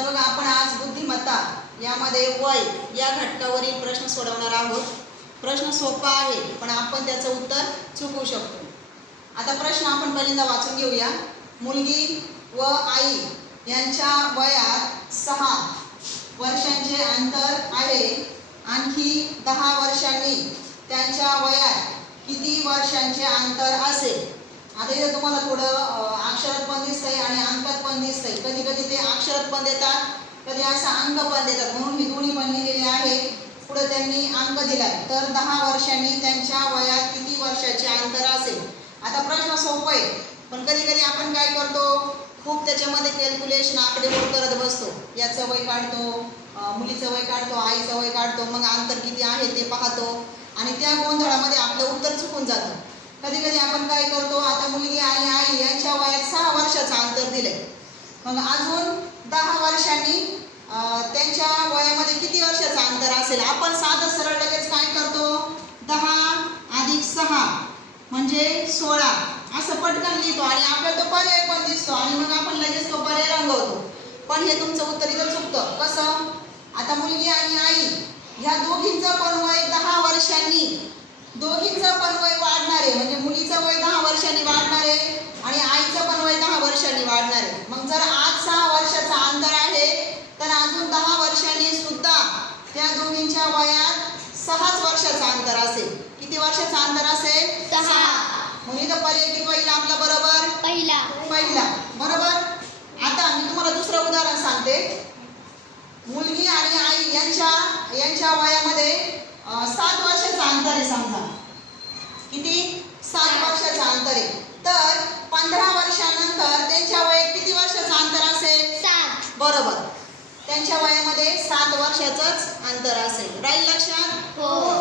आता बघा आपण आज बुद्धिमत्ता यामध्ये वय या घटकावरील प्रश्न सोडवणार आहोत. प्रश्न सोपा आहे पण आपण त्याचं उत्तर चुकवू शकतो. आता प्रश्न आपण पहिल्यांदा वाचून घेऊया. मुलगी व आई यांच्या वयात 6 वर्षांचे अंतर आहे. आणखी 10 वर्षांनी त्यांच्या वयात किती वर्षांचे अंतर असेल? आता इथे तुम्हाला थोडं अक्षरात पण दिसतंय आणि अंकात पण दिसतंय. कधी कधी ते अक्षरात पण देतात, कधी असा अंक पण देतात, म्हणून मी दोन्ही पण लिहिलेले आहे. पुढे त्यांनी अंक दिलाय. तर 10 वर्षांनी त्यांच्या वयात किती वर्षाचे अंतर असेल? आता प्रश्न सोपा आहे पण कधी कधी आपण काय करतो, खूप त्याच्यामध्ये कॅल्क्युलेशन आकडेमोड करत बसतो. याचं वय काढतो, मुलीचं वय काढतो, आईचं वय काढतो, मग अंतर किती आहे ते पाहतो आणि त्या गोंधळामध्ये आपलं उत्तर चुकून जातं. कधी कधी आपण काय करतो, आता मुलगी आणि आई यांच्या वयात 6 वर्षाचं अंतर दिलंय, मग अजून 10 वर्षांनी त्यांच्या वयामध्ये किती वर्षाचं अंतर असेल? आपण साधं सरळ लगेच काय करतो, 10 अधिक 6 म्हणजे 16 असं पटकन लिहितो आणि आपल्याला तो पर्याय पण दिसतो आणि मग आपण लगेच तो पर्याय रंगवतो. पण हे तुमचं उत्तर इथं चुकतं. कसं? आता मुलगी आणि आई ह्या दोघींचं पण वय 10 वर्षांनी, दोघींचं पण वय वाढणार आहे. म्हणजे मुलीचं वय 10 वर्षांनी वाढणार आहे आणि आईचं पण वय 10 वर्षांनी वाढणार आहे. मग जर आज 6 वर्षाचं अंतर आहे तर अजून 10 वर्षांनी सुद्धा त्या दोघींच्या वयात 6च वर्षाचं अंतर असेल. किती वर्षाचं अंतर असेल? 6. म्हणून इथं पर्याय किती होईल आपला? बरोबर पहिला. बरोबर. आता मी तुम्हाला दुसरं उदाहरण सांगते. मुलगी आणि आई यांच्या वयामध्ये 7 वर्षाचं अंतर आहे. समजा किती? 7 वर्षाचं अंतर आहे. तर 15 वर्षानंतर त्यांच्या वयात किती वर्षाचं अंतर असेल? 7. बरोबर. त्यांच्या वयामध्ये 7 वर्षाचंच अंतर असेल. राहील लक्षात? हो.